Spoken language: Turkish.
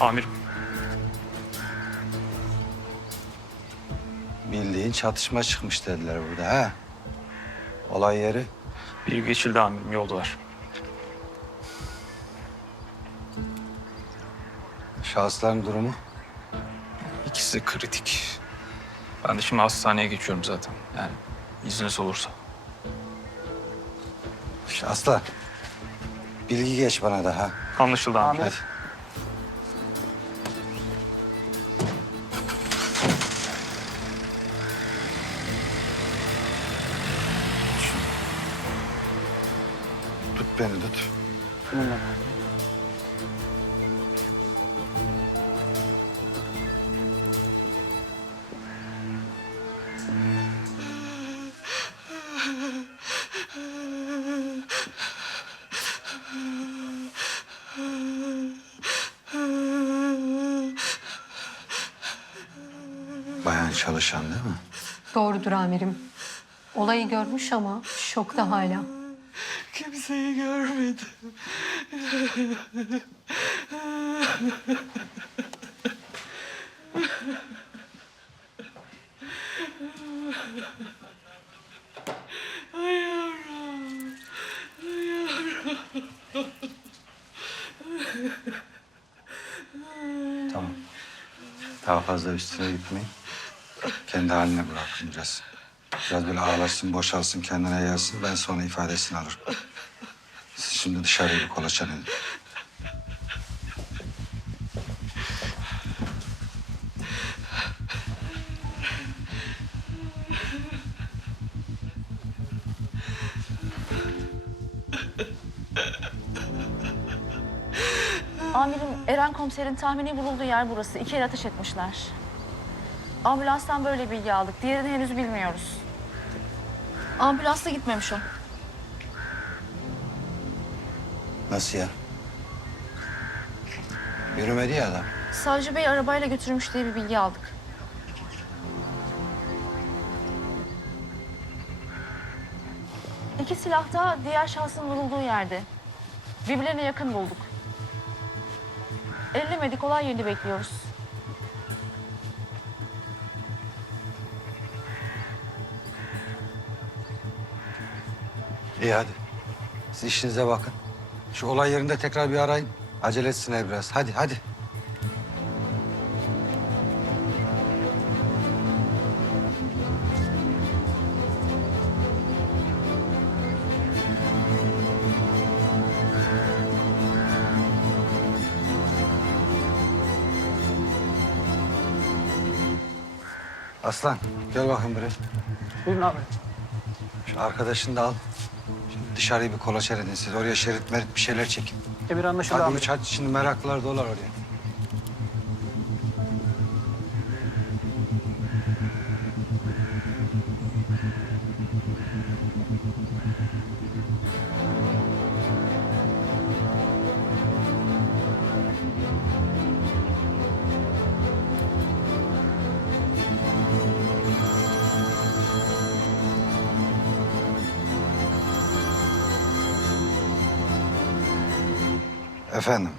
Amirim. Bildiğin çatışma çıkmış dediler burada ha. Olay yeri. Biri geçildi amirim yoldalar. Şahısların durumu. İkisi kritik. Ben de şimdi hastaneye geçiyorum zaten. Yani izniniz olursa. Aslan. Bilgi geç bana da ha. Anlaşıldı amirim. Hadi. Beni tut. Bayan çalışan değil mi? Doğrudur amirim. Olayı görmüş ama şokta hala. Kimseyi görmedim. Ay yavrum. Tamam. Daha fazla üstüne gitmeyin. Kendi haline bırakın biraz. Biraz böyle ağlaşsın, boşalsın, kendine gelsin. Ben sonra ifadesini alırım. Siz şimdi dışarıya bir kolaçan edin. Amirim Eren komiserin tahmini vurulduğu yer burası. İki el ateş etmişler. Ambulanstan böyle bilgi aldık. Diğerini henüz bilmiyoruz. Ambulansla gitmemiş o. Nasıl ya? Yürümedi ya adam. Savcı Bey arabayla götürmüş diye bir bilgi aldık. İki silah da diğer şahsın vurulduğu yerde. Birbirlerine yakın bulduk. Ellemedik olay yerini bekliyoruz. İyi hadi. Siz işinize bakın. Şu olay yerinde tekrar bir arayın. Acele etsinler biraz. Hadi hadi. Aslan gel bakayım buraya. Buyurun abi. Şu arkadaşını da al. Dışarıyı bir kolaçer edin siz. Oraya şerit merit bir şeyler çekin. Emir anlaşıldı Hadi abi. üç hadi şimdi meraklılar dolar oraya. Efendim.